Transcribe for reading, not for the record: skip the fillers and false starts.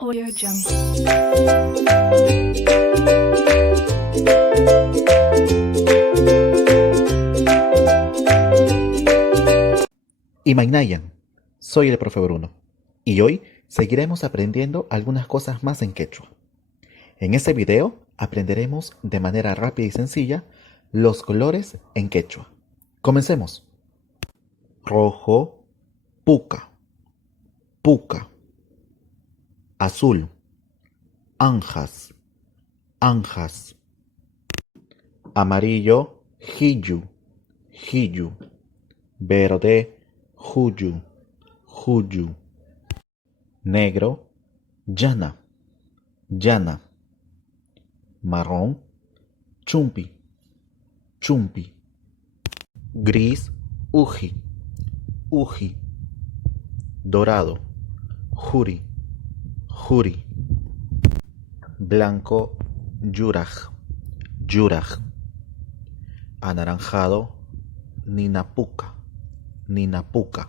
Audio Jungle. Imainayan, soy el profe Bruno y hoy seguiremos aprendiendo algunas cosas más en quechua. En este video aprenderemos de manera rápida y sencilla los colores en quechua. Comencemos. Rojo, puca, puca. Azul, anjas, anjas. Amarillo, hiyu, hiyu. Verde, juyu, juyu. Negro, llana, llana. Marrón, chumpi, chumpi. Gris, uji, uji. Dorado, juri, juri. Blanco, yuraj, yuraj. Anaranjado, ninapuca, ninapuca.